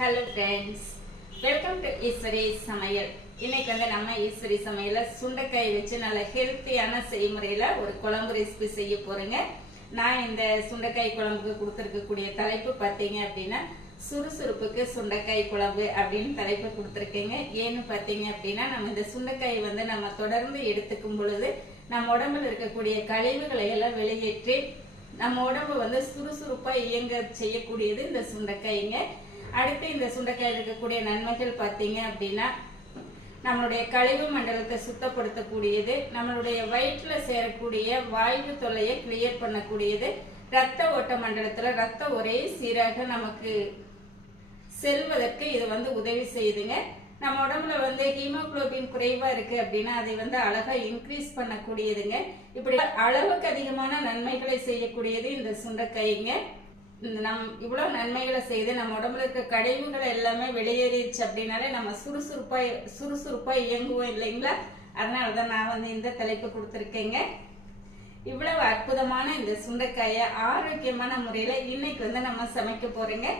Hello friends welcome to Eswari சமையல். இன்னைக்கு வந்து நம்ம ஈஸ்வரி சமையல சுண்டைக்காய் வச்சு நல்ல ஹெல்த்தியான செய்முறையில ஒரு குழம்பு ரெசிபி செய்ய போறேங்க. நான் இந்த சுண்டைக்காய் குழம்புக்கு கொடுத்துருக்கக்கூடிய தலைப்பு பார்த்தீங்க அப்படின்னா சுறுசுறுப்புக்கு சுண்டைக்காய் குழம்பு அப்படின்னு தலைப்பு கொடுத்துருக்கேங்க. ஏன்னு பார்த்தீங்க அப்படின்னா நம்ம இந்த சுண்டைக்காய் வந்து நம்ம தொடர்ந்து எடுத்துக்கும் பொழுது நம்ம உடம்புல இருக்கக்கூடிய கழிவுகளை எல்லாம் வெளியேற்றி நம்ம உடம்பு வந்து சுறுசுறுப்பாக இயங்க செய்யக்கூடியது இந்த சுண்டைக்காய்ங்க. அடுத்து இந்த சுண்டைக்காயில் இருக்கக்கூடிய நன்மைகள் பார்த்தீங்க அப்படின்னா நம்மளுடைய கழிவு மண்டலத்தை சுத்தப்படுத்தக்கூடியது நம்மளுடைய வயிற்றில் சேரக்கூடிய வாயு தொல்லையை கிளியர் பண்ணக்கூடியது ரத்த ஓட்ட மண்டலத்தில் ரத்தம் ஒரே சீராக நமக்கு செல்வதற்கு இது வந்து உதவி செய்யுதுங்க. நம்ம உடம்புல வந்து ஹீமோகுளோபின் குறைவா இருக்கு அப்படின்னா அதை வந்து அழகா இன்க்ரீஸ் பண்ணக்கூடியதுங்க. இப்படி அளவுக்கு அதிகமான நன்மைகளை செய்யக்கூடியது இந்த சுண்டைக்காய்ங்க. நம் இவ்வளவு நன்மைகளை செய்து நம்ம உடம்புல இருக்க கழிவுகள் எல்லாமே வெளியேறிடுச்சு அப்படின்னாலே நம்ம சுறுசுறுப்பா சுறுசுறுப்பா இயங்குவோம் இல்லைங்களா? அதனாலதான் நான் வந்து இந்த தலைப்பு கொடுத்துருக்கேங்க. இவ்வளவு அற்புதமான இந்த சுண்டைக்காயை ஆரோக்கியமான முறையில இன்னைக்கு வந்து நம்ம சமைக்க போறோங்க.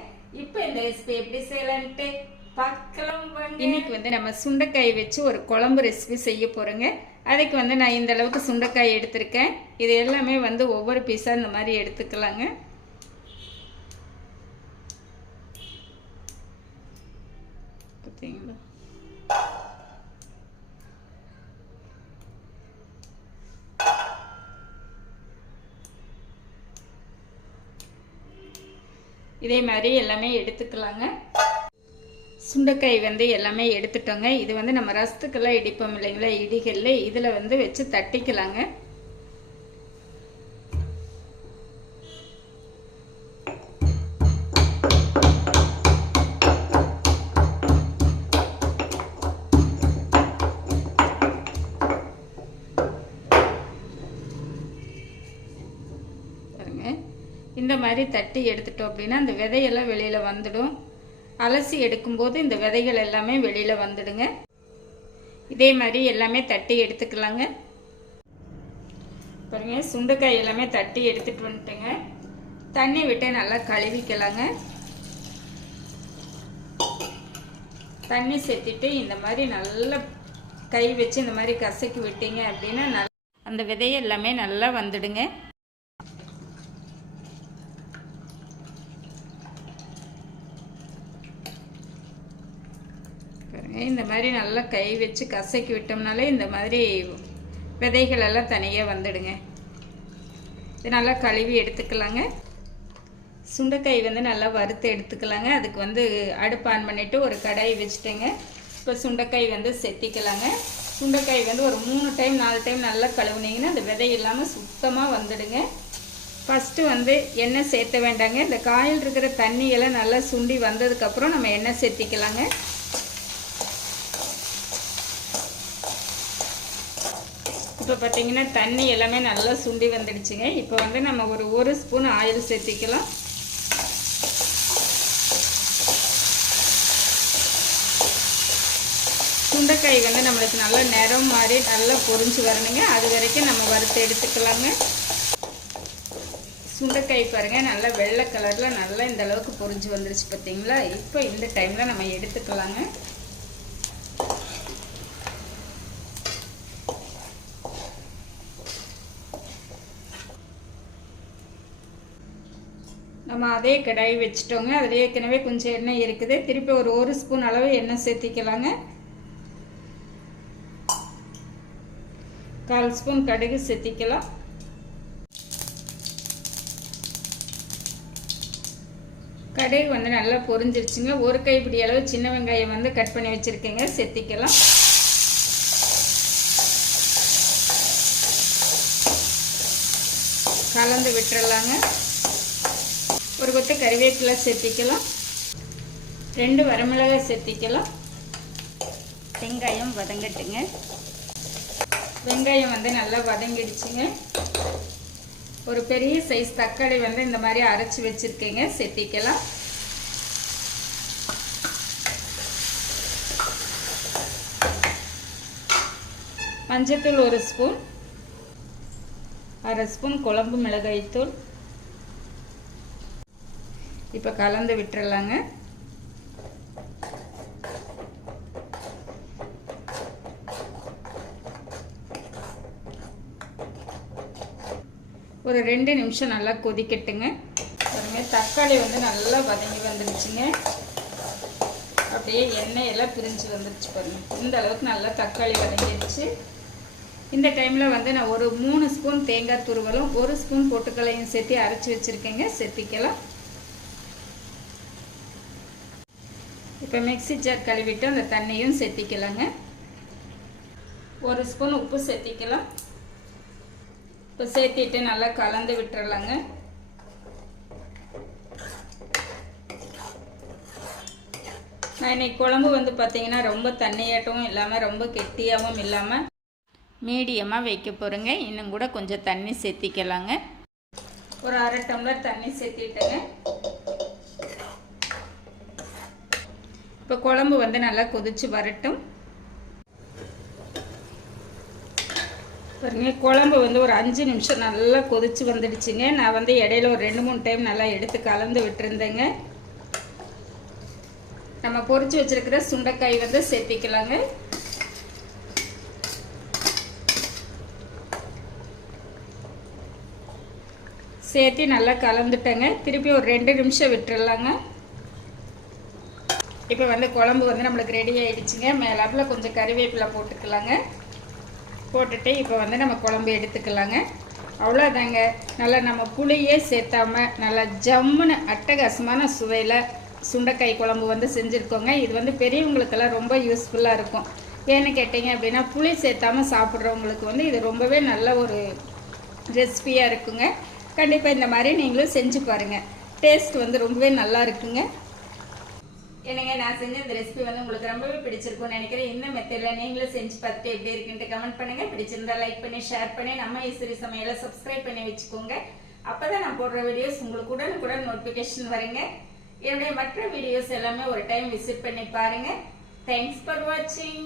இப்போ இந்த ரெசிபி எப்படி செய்யலான்ட்டு பார்க்கலாம் இன்னைக்கு வந்து நம்ம சுண்டைக்காய் வச்சு ஒரு குழம்பு ரெசிபி செய்ய போறோங்க. அதுக்கு வந்து நான் இந்த அளவுக்கு சுண்டைக்காய் எடுத்திருக்கேன். இது எல்லாமே வந்து ஒவ்வொரு பீஸா இந்த மாதிரி எடுத்துக்கலாங்க பார்த்தீங்களா இதே மாதிரி எல்லாமே எடுத்துக்கலாங்க. சுண்டைக்காய் வந்து எல்லாமே எடுத்துட்டோங்க. இது வந்து நம்ம ரசத்துக்கெல்லாம் இடிப்போம் இல்லைங்களா? இடிகளில் இதில் வந்து வச்சு தட்டிக்கலாங்க. இந்த மாதிரி தட்டி எடுத்துட்டோம் அப்படின்னா அந்த விதையெல்லாம் வெளியில் வந்துடும். அலசி எடுக்கும்போது இந்த விதைகள் எல்லாமே வெளியில் வந்துடுங்க. இதே மாதிரி எல்லாமே தட்டி எடுத்துக்கலாங்க. பாருங்க சுண்டைக்காய் எல்லாமே தட்டி எடுத்துட்டு வந்துட்டேங்க. தண்ணி விட்டு நல்லா கழுவிக்கலாங்க. தண்ணி சேர்த்திட்டு இந்த மாதிரி நல்லா கை வச்சு இந்த மாதிரி கசக்கி விட்டீங்க அப்படின்னா நல்லா அந்த விதையெல்லாமே நல்லா வந்துடுங்க. இந்த மாதிரி நல்லா கை வச்சு கசக்கி விட்டோம்னாலே இந்த மாதிரி விதைகள் எல்லாம் தனியாக வந்துடுங்க. இது நல்லா கழுவி எடுத்துக்கலாங்க. சுண்டைக்காய் வந்து நல்லா வறுத்து எடுத்துக்கலாங்க. அதுக்கு வந்து அடுப்பு ஆன் பண்ணிவிட்டு ஒரு கடாய் வச்சுட்டேங்க. இப்போ சுண்டைக்காய் வந்து செத்திக்கலாங்க. சுண்டைக்காய் வந்து ஒரு மூணு டைம் நாலு டைம் நல்லா கழுவுனீங்கன்னா அந்த விதை இல்லாமல் சுத்தமாக வந்துடுங்க. ஃபஸ்ட்டு வந்து எண்ணெய் சேர்த்த வேண்டாங்க. இந்த காயில் இருக்கிற தண்ணியெல்லாம் நல்லா சுண்டி வந்ததுக்கப்புறம் நம்ம எண்ணெய் சேர்த்திக்கலாங்க. இப்போ பார்த்தீங்கன்னா தண்ணி எல்லாமே நல்லா சுண்டி வந்துடுச்சுங்க. இப்போ வந்து நம்ம ஒரு ஒரு ஸ்பூன் ஆயில் சேர்த்திக்கலாம். சுண்டைக்காய் வந்து நம்மளுக்கு நல்லா நிறம் மாதிரி நல்லா பொரிஞ்சு வரணுங்க. அது வரைக்கும் நம்ம வறுத்து எடுத்துக்கலாங்க. சுண்டைக்காய் பாருங்கள் நல்லா வெள்ளை கலரில் நல்லா இந்த அளவுக்கு பொரிஞ்சு வந்துருச்சு பார்த்தீங்களா? இப்போ இந்த டைமில் நம்ம எடுத்துக்கலாங்க. நம்ம அதே கடாய் வச்சுட்டோங்க. அதில் ஏற்கனவே கொஞ்சம் எண்ணெய் இருக்குது. திருப்பி ஒரு ஒரு ஸ்பூன் அளவு எண்ணெய் சேர்த்திக்கலாங்க. கால் ஸ்பூன் கடுகு சேர்த்திக்கலாம். கடுகு வந்து நல்லா பொரிஞ்சிருச்சுங்க. ஒரு கைப்பிடி அளவு சின்ன வெங்காயம் வந்து கட் பண்ணி வச்சுருக்கேங்க. செத்திக்கலாம் கலந்து விட்டுறலாங்க. ஒரு கொத்து கறிவேப்பிலை சேர்த்திக்கலாம். ரெண்டு வரமிளகாய் சேர்த்திக்கலாம். வெங்காயம் வதங்கட்டுங்க. வெங்காயம் வந்து நல்லா வதங்கிடுச்சுங்க. ஒரு பெரிய சைஸ் தக்காளி வந்து இந்த மாதிரி அரைச்சி வச்சுருக்கேங்க. சேர்த்திக்கலாம். மஞ்சத்தூள் ஒரு ஸ்பூன். அரை ஸ்பூன் குழம்பு மிளகாய்த்தூள். இப்போ கலந்து விட்டுறலாங்க. ஒரு ரெண்டு நிமிஷம் நல்லா கொதிக்கட்டுங்க. பாருங்கள் தக்காளி வந்து நல்லா வதங்கி வந்துருச்சுங்க. அப்படியே எண்ணெயெல்லாம் பிரிஞ்சு வந்துடுச்சு பாருங்கள் இந்த அளவுக்கு நல்லா தக்காளி வதங்கிருச்சு. இந்த டைமில் வந்து நான் ஒரு மூணு ஸ்பூன் தேங்காய் துருவலும் ஒரு ஸ்பூன் பொட்டுக்களையும் சேர்த்து அரைச்சி வச்சுருக்கேங்க. செத்திக்கலாம். இப்போ மிக்ஸி ஜார் கழுவிட்டு அந்த தண்ணியும் சேர்த்திக்கலாங்க. ஒரு ஸ்பூன் உப்பு சேர்த்திக்கலாம். இப்போ சேர்த்திட்டு நல்லா கலந்து விட்டுறலாங்க. நான் இன்னைக்கு குழம்பு வந்து பார்த்திங்கன்னா ரொம்ப தண்ணியாட்டவும் இல்லாமல் ரொம்ப கெட்டியாகவும் இல்லாமல் மீடியமாக வைக்க போகிறேங்க இன்னும் கூட கொஞ்சம் தண்ணி சேர்த்திக்கலாங்க. ஒரு அரை டம்ளர் தண்ணி சேர்த்திட்டேங்க. இப்போ குழம்பு வந்து நல்லா கொதிச்சு வரட்டும். பாருங்க குழம்பு வந்து ஒரு அஞ்சு நிமிஷம் நல்லா கொதிச்சு வந்துடுச்சுங்க. நான் வந்து இடையில ஒரு ரெண்டு மூணு டைம் நல்லா எடுத்து கலந்து விட்டுருந்தேங்க. நம்ம பொறிச்சு வச்சிருக்கிற சுண்டைக்காய் வந்து சேர்த்திக்கலாங்க. சேர்த்து நல்லா கலந்துட்டேங்க. திருப்பி ஒரு ரெண்டு நிமிஷம் விட்டுறலாங்க. இப்போ வந்து குழம்பு வந்து நம்மளுக்கு ரெடி ஆகிடுச்சுங்க மேலாப்பில் கொஞ்சம் கறிவேப்பிலை போட்டுக்கலாங்க. போட்டுட்டு இப்போ வந்து நம்ம குழம்பு எடுத்துக்கலாங்க. அவ்வளோதாங்க நல்லா நம்ம புளியே சேர்த்தாம நல்லா ஜம்முன்னு அட்டகாசமான சுவையில் சுண்டைக்காய் குழம்பு வந்து செஞ்சுருக்கோங்க. இது வந்து பெரியவங்களுக்கெல்லாம் ரொம்ப யூஸ்ஃபுல்லாக இருக்கும். ஏன்னு கேட்டிங்க அப்படின்னா புளி சேர்த்தாம சாப்பிட்றவங்களுக்கு வந்து இது ரொம்பவே நல்ல ஒரு ரெசிபியாக இருக்குங்க. கண்டிப்பாக இந்த மாதிரி நீங்களும் செஞ்சு பாருங்கள் டேஸ்ட் வந்து ரொம்பவே நல்லா இருக்குங்க. என்னங்க நான் செஞ்ச இந்த ரெசிபி வந்து உங்களுக்கு ரொம்பவே பிடிச்சிருக்கும்னு நினைக்கிறேன். இந்த மெத்தடில் நீங்களும் செஞ்சு பார்த்துட்டு எப்படி இருக்குன்ட்டு கமெண்ட் பண்ணுங்க. பிடிச்சிருந்தா லைக் பண்ணி ஷேர் பண்ணி நம்ம ஈஸ்வரி சமையலை சப்ஸ்கிரைப் பண்ணி வச்சுக்கோங்க. அப்பதான் நான் போடுற வீடியோஸ் உங்களுக்கு உடனுக்குடன் நோட்டிஃபிகேஷன் வருங்க. என்னுடைய மற்ற வீடியோஸ் எல்லாமே ஒரு டைம் விசிட் பண்ணி பாருங்க. தேங்க்ஸ் ஃபார் வாட்சிங்